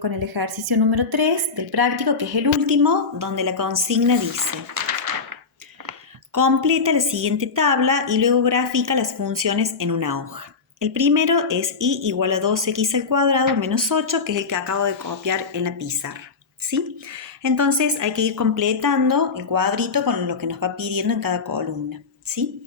Con el ejercicio número 3 del práctico, que es el último, donde la consigna dice: completa la siguiente tabla y luego grafica las funciones en una hoja. El primero es y igual a 2x al cuadrado menos 8, que es el que acabo de copiar en la pizarra, ¿sí? Entonces hay que ir completando el cuadrito con lo que nos va pidiendo en cada columna, ¿sí?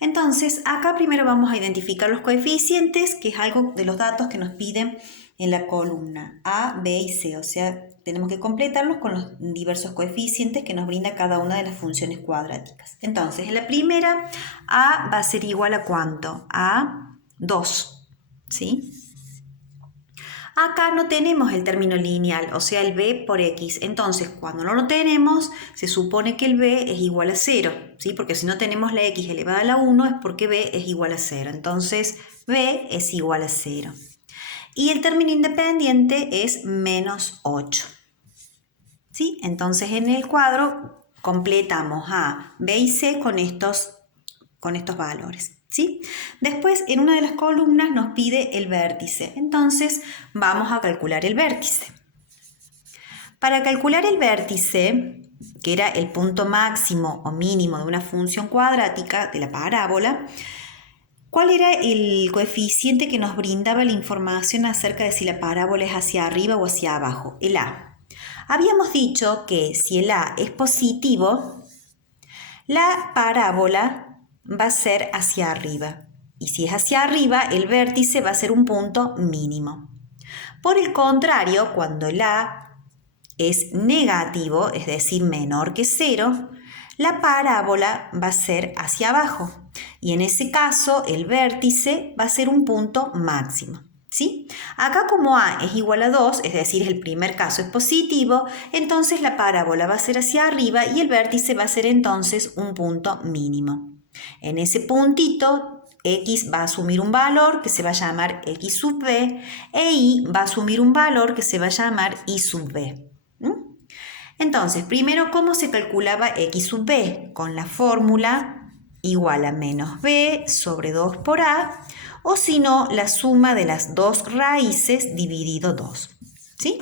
Entonces acá primero vamos a identificar los coeficientes, que es algo de los datos que nos piden en la columna A, B y C, o sea, tenemos que completarlos con los diversos coeficientes que nos brinda cada una de las funciones cuadráticas. Entonces, en la primera, A va a ser igual a ¿cuánto? A 2, ¿sí? Acá no tenemos el término lineal, o sea, el b por x. Entonces, cuando no lo tenemos, se supone que el b es igual a 0, ¿sí? Porque si no tenemos la x elevada a la 1 es porque b es igual a 0. Entonces, b es igual a 0. Y el término independiente es menos 8. ¿Sí? Entonces, en el cuadro completamos A, B y C con estos valores, ¿sí? Después, en una de las columnas nos pide el vértice. Entonces, vamos a calcular el vértice. Para calcular el vértice, que era el punto máximo o mínimo de una función cuadrática de la parábola, ¿cuál era el coeficiente que nos brindaba la información acerca de si la parábola es hacia arriba o hacia abajo? El A. Habíamos dicho que si el A es positivo, la parábola va a ser hacia arriba. Y si es hacia arriba, el vértice va a ser un punto mínimo. Por el contrario, cuando el A es negativo, es decir, menor que 0, la parábola va a ser hacia abajo. Y en ese caso, el vértice va a ser un punto máximo, ¿sí? Acá como A es igual a 2, es decir, el primer caso es positivo, entonces la parábola va a ser hacia arriba y el vértice va a ser entonces un punto mínimo. En ese puntito, x va a asumir un valor que se va a llamar x sub b e y va a asumir un valor que se va a llamar y sub b. Entonces, primero, ¿cómo se calculaba x sub b? Con la fórmula igual a menos b sobre 2 por a, o si no, la suma de las dos raíces dividido 2, ¿sí?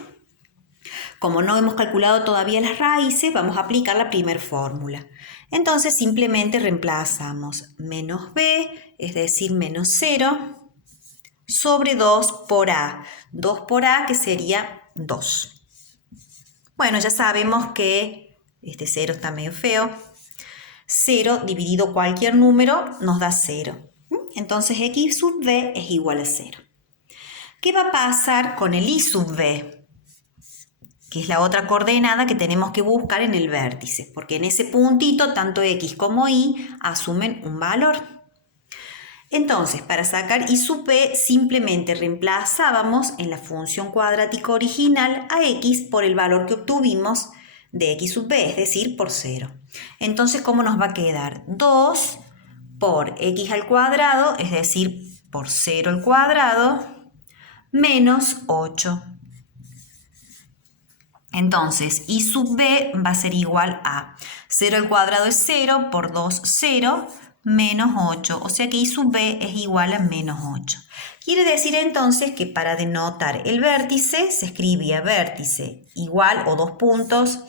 Como no hemos calculado todavía las raíces, vamos a aplicar la primera fórmula. Entonces, simplemente reemplazamos menos b, es decir, menos 0, sobre 2 por a. 2 por a, que sería 2. Bueno, ya sabemos que este 0 está medio feo. 0 dividido cualquier número nos da 0. Entonces x sub b es igual a 0. ¿Qué va a pasar con el y sub b? Que es la otra coordenada que tenemos que buscar en el vértice, porque en ese puntito tanto x como y asumen un valor. Entonces, para sacar y sub b, simplemente reemplazábamos en la función cuadrática original a x por el valor que obtuvimos de x sub b, es decir, por 0. Entonces, ¿cómo nos va a quedar? 2 por x al cuadrado, es decir, por 0 al cuadrado, menos 8. Entonces, y sub b va a ser igual a 0 al cuadrado es 0, por 2, 0, menos 8. O sea que y sub b es igual a menos 8. Quiere decir entonces que para denotar el vértice se escribía vértice igual o dos puntos,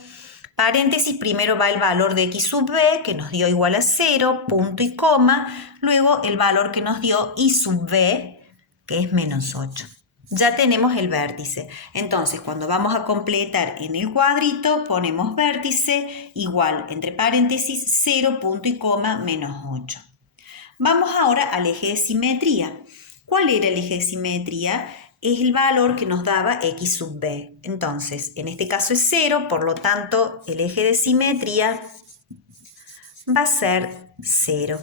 paréntesis, primero va el valor de x sub b que nos dio igual a 0, punto y coma, luego el valor que nos dio y sub b que es menos 8. Ya tenemos el vértice. Entonces, cuando vamos a completar en el cuadrito, ponemos vértice igual, entre paréntesis, 0, punto y coma, menos 8. Vamos ahora al eje de simetría. ¿Cuál era el eje de simetría? Es el valor que nos daba x sub b. Entonces, en este caso es 0, por lo tanto, el eje de simetría va a ser 0.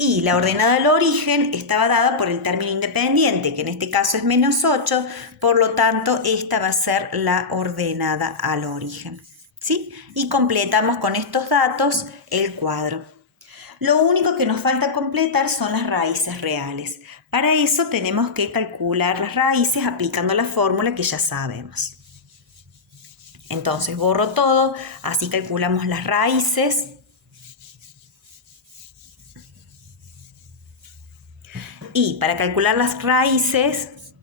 Y la ordenada al origen estaba dada por el término independiente, que en este caso es menos 8, por lo tanto, esta va a ser la ordenada al origen, ¿sí? Y completamos con estos datos el cuadro. Lo único que nos falta completar son las raíces reales. Para eso tenemos que calcular las raíces aplicando la fórmula que ya sabemos. Entonces borro todo, así calculamos las raíces. Y para calcular las raíces,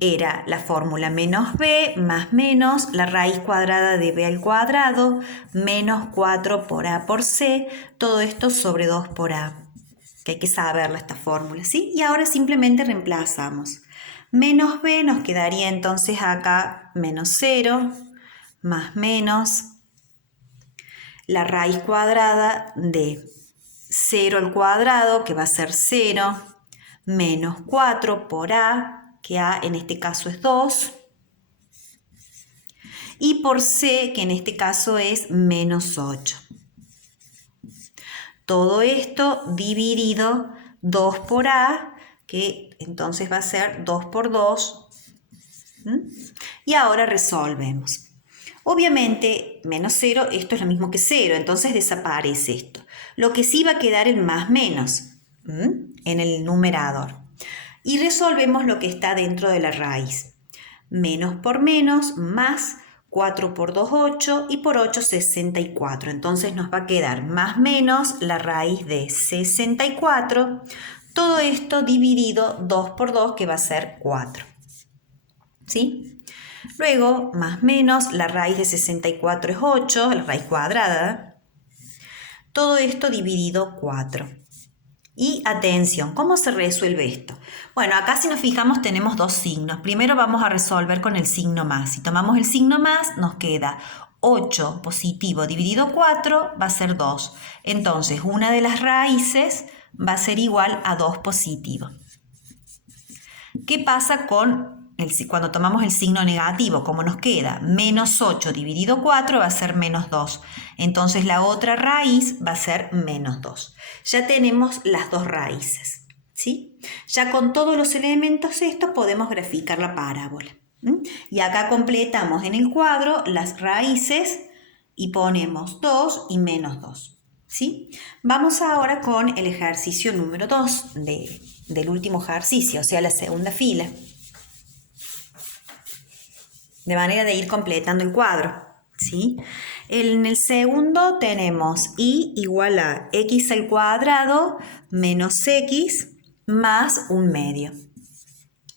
era la fórmula menos b más menos la raíz cuadrada de b al cuadrado menos 4 por a por c, todo esto sobre 2 por a, que hay que saberla esta fórmula, ¿sí? Y ahora simplemente reemplazamos. Menos b nos quedaría entonces acá menos 0 más menos la raíz cuadrada de 0 al cuadrado, que va a ser 0, menos 4 por a, que a en este caso es 2, y por c, que en este caso es menos 8. Todo esto dividido 2 por a, que entonces va a ser 2 por 2. Y ahora resolvemos. Obviamente, menos 0, esto es lo mismo que 0, entonces desaparece esto. Lo que sí va a quedar el más menos en el numerador. Y resolvemos lo que está dentro de la raíz. Menos por menos, más 4 por 2, 8, y por 8, 64. Entonces nos va a quedar más menos la raíz de 64. Todo esto dividido 2 por 2, que va a ser 4. ¿Sí? Luego, más menos, la raíz de 64 es 8, la raíz cuadrada. Todo esto dividido 4. Y atención, ¿cómo se resuelve esto? Bueno, acá si nos fijamos tenemos dos signos. Primero vamos a resolver con el signo más. Si tomamos el signo más, nos queda 8 positivo dividido 4 va a ser 2. Entonces, una de las raíces va a ser igual a 2 positivo. ¿Qué pasa cuando tomamos el signo negativo? Como nos queda menos 8 dividido 4 va a ser menos 2. Entonces la otra raíz va a ser menos 2. Ya tenemos las dos raíces, ¿sí? Ya con todos los elementos estos podemos graficar la parábola. Y acá completamos en el cuadro las raíces y ponemos 2 y menos 2. ¿Sí? Vamos ahora con el ejercicio número 2 del último ejercicio, o sea, la segunda fila. De manera de ir completando el cuadro, ¿sí? En el segundo tenemos y igual a x al cuadrado menos x más un medio.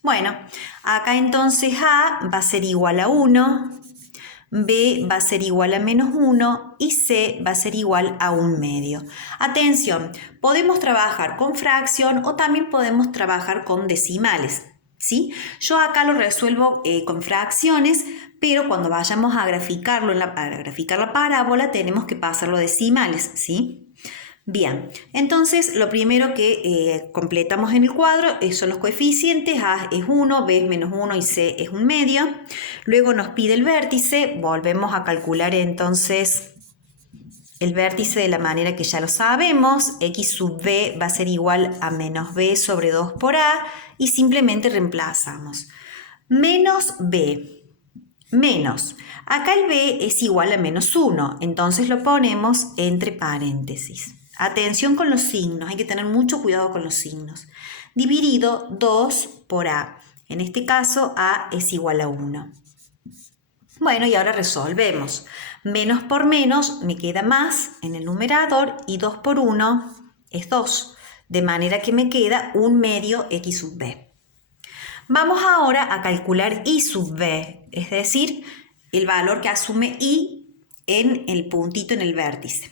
Bueno, acá entonces a va a ser igual a 1, b va a ser igual a menos 1 y c va a ser igual a un medio. Atención, podemos trabajar con fracción o también podemos trabajar con decimales, ¿sí? Yo acá lo resuelvo con fracciones, pero cuando vayamos a graficar la parábola tenemos que pasarlo a decimales, ¿sí? Bien, entonces lo primero que completamos en el cuadro son los coeficientes. A es 1, B es menos 1 y C es un medio. Luego nos pide el vértice, volvemos a calcular entonces el vértice de la manera que ya lo sabemos. X sub B va a ser igual a menos B sobre 2 por A y simplemente reemplazamos. Menos B, menos. Acá el B es igual a menos 1, entonces lo ponemos entre paréntesis. Atención con los signos, hay que tener mucho cuidado con los signos. Dividido 2 por A. En este caso, A es igual a 1. Bueno, y ahora resolvemos. Menos por menos me queda más en el numerador y 2 por 1 es 2. De manera que me queda un medio x sub b. Vamos ahora a calcular y sub b, es decir, el valor que asume y en el puntito en el vértice.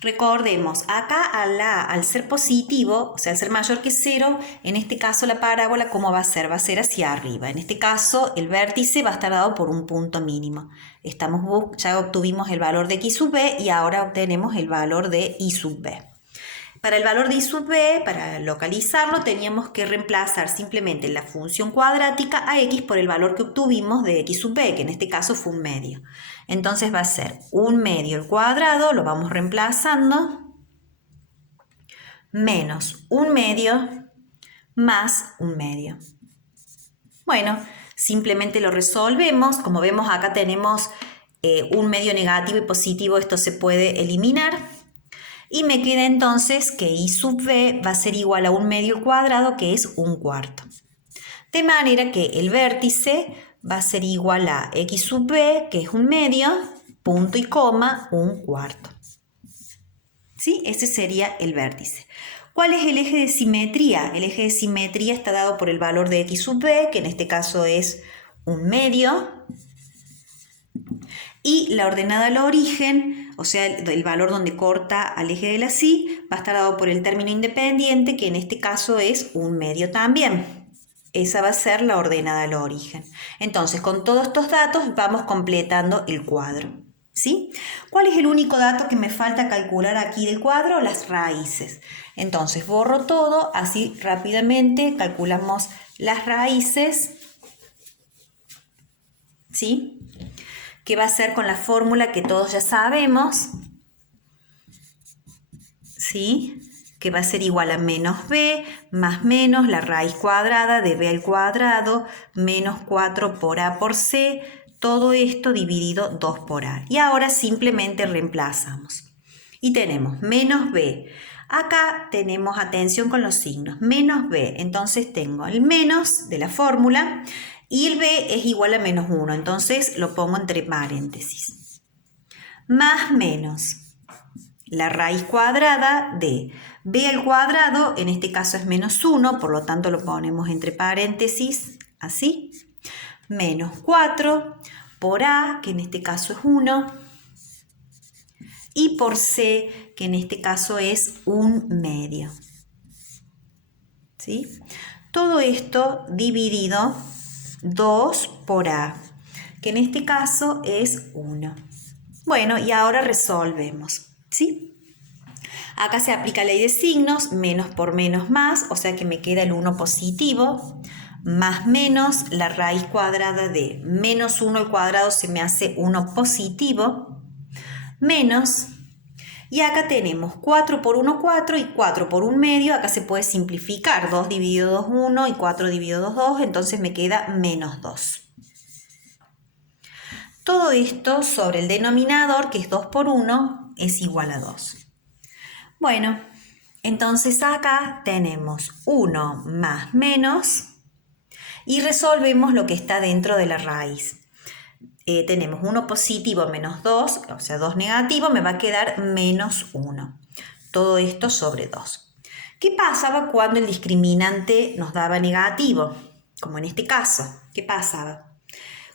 Recordemos, acá al ser positivo, o sea, al ser mayor que 0, en este caso la parábola, ¿cómo va a ser? Va a ser hacia arriba. En este caso, el vértice va a estar dado por un punto mínimo. Ya obtuvimos el valor de x sub b y ahora obtenemos el valor de y sub b. Para el valor de y sub b, para localizarlo, teníamos que reemplazar simplemente la función cuadrática a x por el valor que obtuvimos de x sub b, que en este caso fue un medio. Entonces va a ser un medio al cuadrado, lo vamos reemplazando, menos un medio más un medio. Bueno, simplemente lo resolvemos. Como vemos, acá tenemos un medio negativo y positivo, esto se puede eliminar. Y me queda entonces que y sub b va a ser igual a un medio al cuadrado, que es un cuarto. De manera que el vértice va a ser igual a x sub b, que es un medio, punto y coma, un cuarto. ¿Sí? Ese sería el vértice. ¿Cuál es el eje de simetría? El eje de simetría está dado por el valor de x sub b, que en este caso es 1/2. Y la ordenada al origen, o sea, el valor donde corta al eje de la sí, va a estar dado por el término independiente, que en este caso es 1/2 también. Esa va a ser la ordenada al origen. Entonces, con todos estos datos vamos completando el cuadro, ¿sí? ¿Cuál es el único dato que me falta calcular aquí del cuadro? Las raíces. Entonces, borro todo, así rápidamente calculamos las raíces, ¿sí? Que va a ser con la fórmula que todos ya sabemos, ¿sí? Que va a ser igual a menos b más menos la raíz cuadrada de b al cuadrado menos 4 por a por c, todo esto dividido 2 por a. Y ahora simplemente reemplazamos. Y tenemos menos b. Acá tenemos, atención con los signos, menos b. Entonces tengo el menos de la fórmula y el b es igual a menos 1. Entonces lo pongo entre paréntesis. Más menos la raíz cuadrada de b al cuadrado, en este caso es menos 1, por lo tanto lo ponemos entre paréntesis, así, menos 4 por a, que en este caso es 1, y por c, que en este caso es 1/2. ¿Sí? Todo esto dividido 2 por a, que en este caso es 1. Bueno, y ahora resolvemos, ¿sí? Acá se aplica ley de signos, menos por menos más, o sea que me queda el 1 positivo, más menos la raíz cuadrada de menos 1 al cuadrado se me hace 1 positivo, menos, y acá tenemos 4 por 1, 4 y 4 por 1/2, acá se puede simplificar, 2 dividido 2, 1 y 4 dividido 2, 2, entonces me queda menos 2. Todo esto sobre el denominador, que es 2 por 1, es igual a 2. Bueno, entonces acá tenemos 1 más menos y resolvemos lo que está dentro de la raíz. Tenemos 1 positivo menos 2, o sea 2 negativo, me va a quedar menos 1. Todo esto sobre 2. ¿Qué pasaba cuando el discriminante nos daba negativo? Como en este caso, ¿qué pasaba?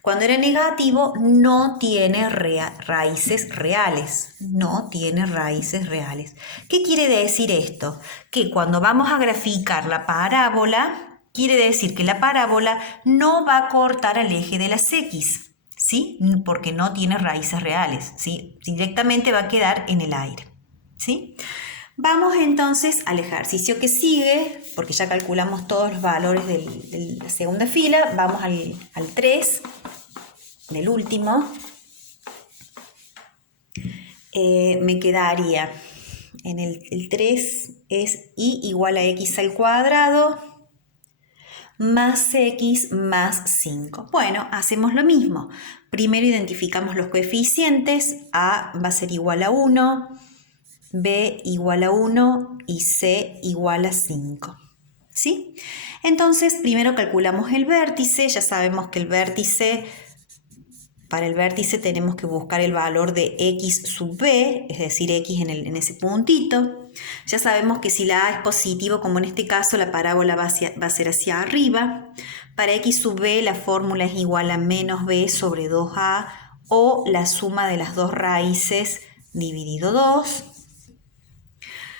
Cuando era negativo no tiene raíces reales, no tiene raíces reales. ¿Qué quiere decir esto? Que cuando vamos a graficar la parábola, quiere decir que la parábola no va a cortar al eje de las x, ¿sí? Porque no tiene raíces reales, ¿sí? Directamente va a quedar en el aire, ¿sí? Vamos entonces al ejercicio que sigue, porque ya calculamos todos los valores de la segunda fila. Vamos al 3, del último. Me quedaría en el 3 es y igual a x al cuadrado más x más 5. Bueno, hacemos lo mismo. Primero identificamos los coeficientes. A va a ser igual a 1, b igual a 1 y c igual a 5. ¿Sí? Entonces, primero calculamos el vértice. Ya sabemos que para el vértice tenemos que buscar el valor de x sub b, es decir, x en ese puntito. Ya sabemos que si la a es positivo, como en este caso, la parábola va a ser hacia arriba. Para x sub b la fórmula es igual a menos b sobre 2a, o la suma de las dos raíces dividido 2.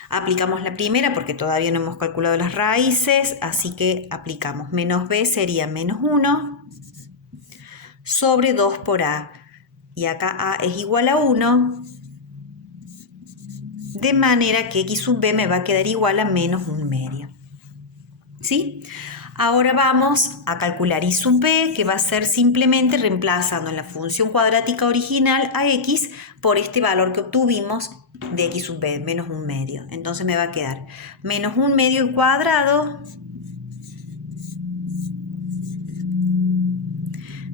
Aplicamos la primera porque todavía no hemos calculado las raíces, así que aplicamos menos b sería menos 1 sobre 2 por a. Y acá a es igual a 1, de manera que x sub b me va a quedar igual a menos 1/2. ¿Sí? Ahora vamos a calcular y sub b, que va a ser simplemente reemplazando en la función cuadrática original a x por este valor que obtuvimos de x sub b, menos 1/2. Entonces me va a quedar menos 1/2 al cuadrado.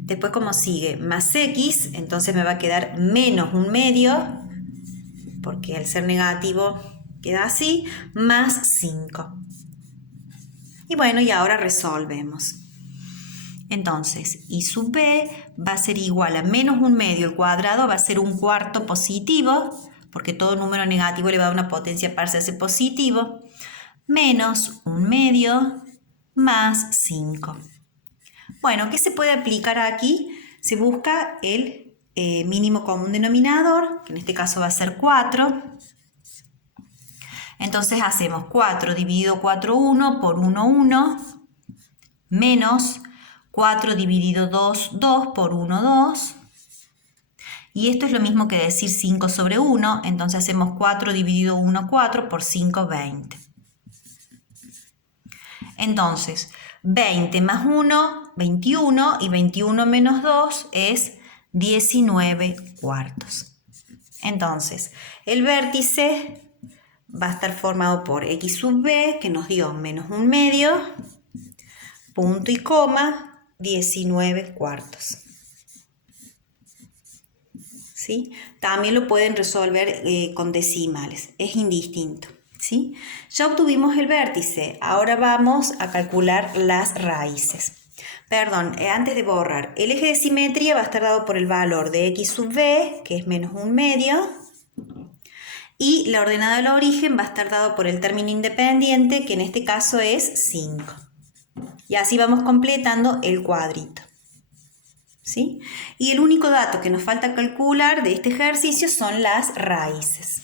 Después, como sigue, más x, entonces me va a quedar menos 1/2, porque al ser negativo queda así, más 5. Y bueno, y ahora resolvemos. Entonces, y sub b va a ser igual a menos 1/2 al cuadrado, va a ser 1/4 positivo, porque todo número negativo le va a dar una potencia parcial positivo, menos 1/2 más 5. Bueno, ¿qué se puede aplicar aquí? Se busca el mínimo común denominador, que en este caso va a ser 4. Entonces hacemos 4 dividido 4, 1 por 1, 1, menos 4 dividido 2, 2 por 1, 2. Y esto es lo mismo que decir 5 sobre 1, entonces hacemos 4 dividido 1, 4 por 5, 20. Entonces, 20 más 1, 21, y 21 menos 2 es 19 cuartos. Entonces, el vértice va a estar formado por x sub b, que nos dio menos 1/2, punto y coma, 19 cuartos. ¿Sí? También lo pueden resolver con decimales, es indistinto. ¿Sí? Ya obtuvimos el vértice, ahora vamos a calcular las raíces. Perdón, antes de borrar, el eje de simetría va a estar dado por el valor de x sub b, que es menos 1/2, y la ordenada del origen va a estar dado por el término independiente, que en este caso es 5. Y así vamos completando el cuadrito. ¿Sí? Y el único dato que nos falta calcular de este ejercicio son las raíces.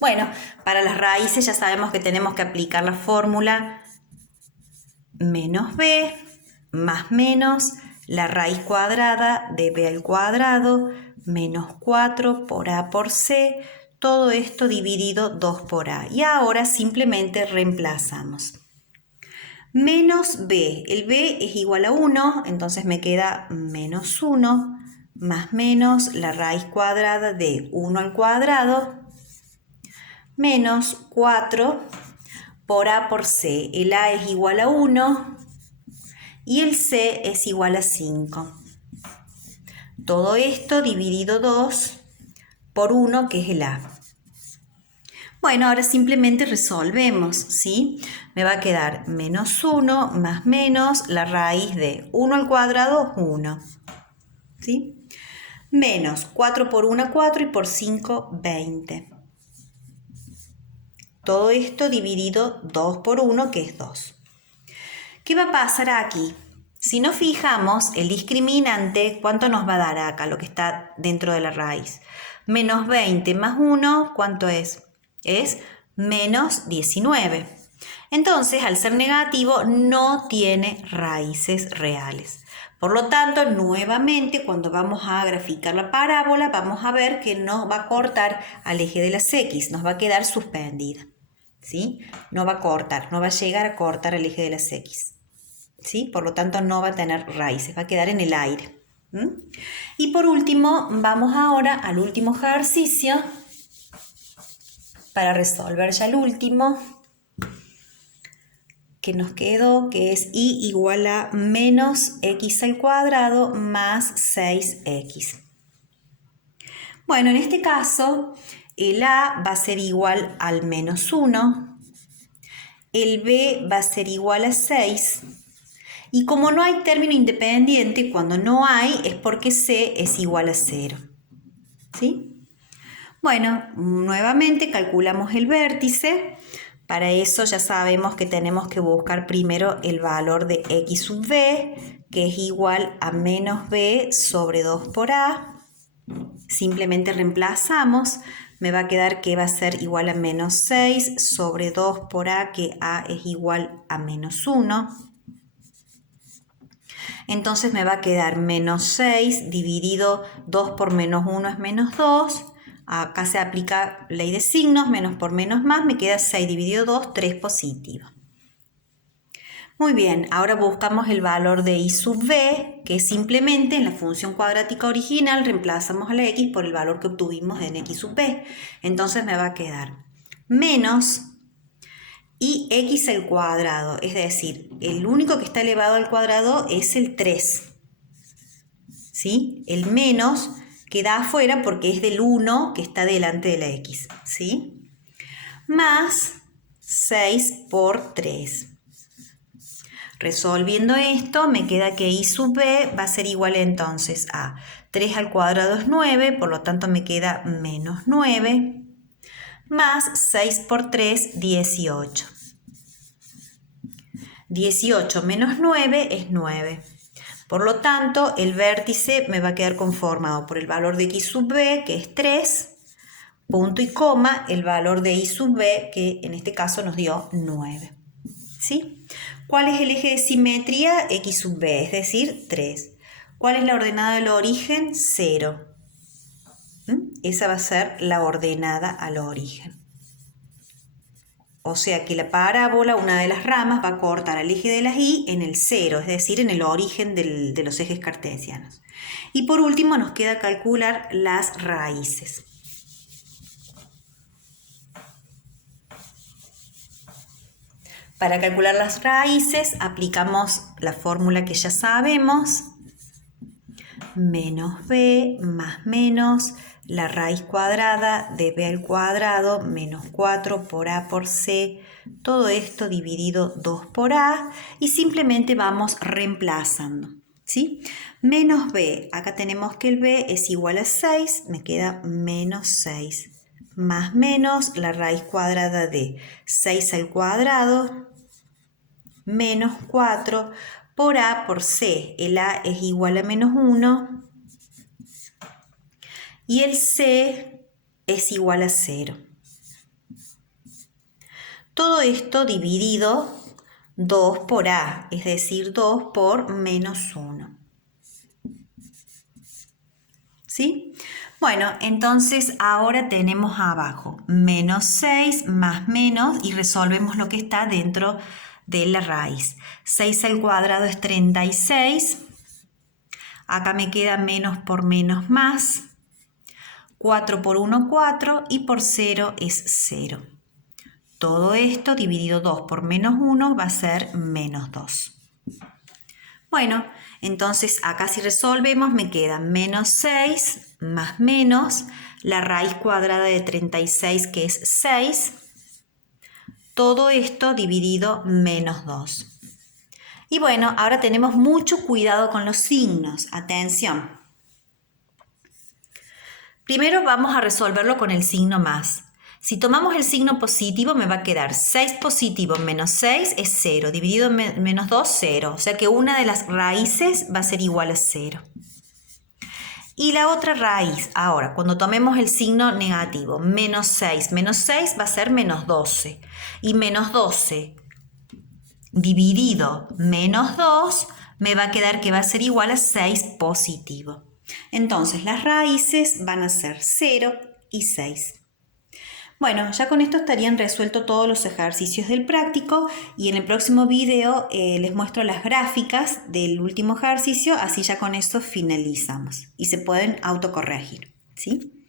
Bueno, para las raíces ya sabemos que tenemos que aplicar la fórmula menos b más menos la raíz cuadrada de b al cuadrado menos 4 por a por c, todo esto dividido 2 por a. Y ahora simplemente reemplazamos. Menos b, el b es igual a 1, entonces me queda menos 1 más menos la raíz cuadrada de 1 al cuadrado menos 4 por a por c. El a es igual a 1 y el c es igual a 5. Todo esto dividido 2 por 1, que es el a. Bueno, ahora simplemente resolvemos, ¿sí? Me va a quedar menos 1 más menos la raíz de 1 al cuadrado, 1. ¿Sí? Menos 4 por 1, 4 y por 5, 20. Todo esto dividido 2 por 1, que es 2. ¿Qué va a pasar aquí? Si nos fijamos, el discriminante, ¿cuánto nos va a dar acá, lo que está dentro de la raíz? Menos 20 más 1, ¿cuánto es? Es menos 19. Entonces, al ser negativo, no tiene raíces reales. Por lo tanto, nuevamente, cuando vamos a graficar la parábola, vamos a ver que no va a cortar al eje de las x, nos va a quedar suspendida. ¿Sí? No va a cortar, no va a llegar a cortar el eje de las x. ¿Sí? Por lo tanto, no va a tener raíces, va a quedar en el aire. Y por último, vamos ahora al último ejercicio para resolver ya el último que nos quedó, que es y igual a menos x al cuadrado más 6x. Bueno, en este caso, el a va a ser igual al menos 1, el b va a ser igual a 6, y como no hay término independiente, cuando no hay es porque c es igual a 0. ¿Sí? Bueno, nuevamente calculamos el vértice. Para eso ya sabemos que tenemos que buscar primero el valor de x sub b, que es igual a menos b sobre 2 por a. Simplemente reemplazamos. Me va a quedar que va a ser igual a menos 6 sobre 2 por a, que a es igual a menos 1. Entonces me va a quedar menos 6 dividido 2 por menos 1 es menos 2. Acá se aplica ley de signos, menos por menos más, me queda 6 dividido 2, 3 positivo. Muy bien, ahora buscamos el valor de y sub b, que simplemente en la función cuadrática original reemplazamos a la x por el valor que obtuvimos en x sub b. Entonces me va a quedar menos y x al cuadrado, es decir, el único que está elevado al cuadrado es el 3. ¿Sí? El menos queda afuera porque es del 1 que está delante de la x, ¿sí? Más 6 por 3. Resolviendo esto, me queda que y sub b va a ser igual entonces a 3 al cuadrado es 9, por lo tanto me queda menos 9, más 6 por 3, 18. 18 menos 9 es 9. Por lo tanto, el vértice me va a quedar conformado por el valor de x sub b, que es 3, punto y coma, el valor de y sub b, que en este caso nos dio 9. ¿Sí? ¿Cuál es el eje de simetría? X sub b, es decir, 3. ¿Cuál es la ordenada del origen? 0. Esa va a ser la ordenada al origen. O sea que la parábola, una de las ramas, va a cortar al eje de las y en el 0, es decir, en el origen de los ejes cartesianos. Y por último nos queda calcular las raíces. Para calcular las raíces aplicamos la fórmula que ya sabemos. Menos b más menos la raíz cuadrada de b al cuadrado menos 4 por a por c, todo esto dividido 2 por a, y simplemente vamos reemplazando, ¿sí? Menos b, acá tenemos que el b es igual a 6, me queda menos 6, más menos la raíz cuadrada de 6 al cuadrado menos 4 por a por c, el a es igual a menos 1, y el c es igual a 0. Todo esto dividido 2 por a, es decir, 2 por menos 1. ¿Sí? Bueno, entonces ahora tenemos abajo menos 6 más menos y resolvemos lo que está dentro de la raíz. 6 al cuadrado es 36. Acá me queda menos por menos más. 4 por 1, 4, y por 0 es 0. Todo esto dividido 2 por menos 1 va a ser menos 2. Bueno, entonces acá si resolvemos me queda menos 6 más menos la raíz cuadrada de 36, que es 6. Todo esto dividido menos 2. Y bueno, ahora tenemos mucho cuidado con los signos. Atención. Primero vamos a resolverlo con el signo más. Si tomamos el signo positivo me va a quedar 6 positivo menos 6 es 0, dividido menos 2, 0. O sea que una de las raíces va a ser igual a 0. Y la otra raíz, ahora, cuando tomemos el signo negativo, menos 6 va a ser menos 12. Y menos 12 dividido menos 2 me va a quedar que va a ser igual a 6 positivo. Entonces las raíces van a ser 0 y 6. Bueno, ya con esto estarían resueltos todos los ejercicios del práctico, y en el próximo video les muestro las gráficas del último ejercicio, así ya con eso finalizamos y se pueden autocorregir, ¿sí?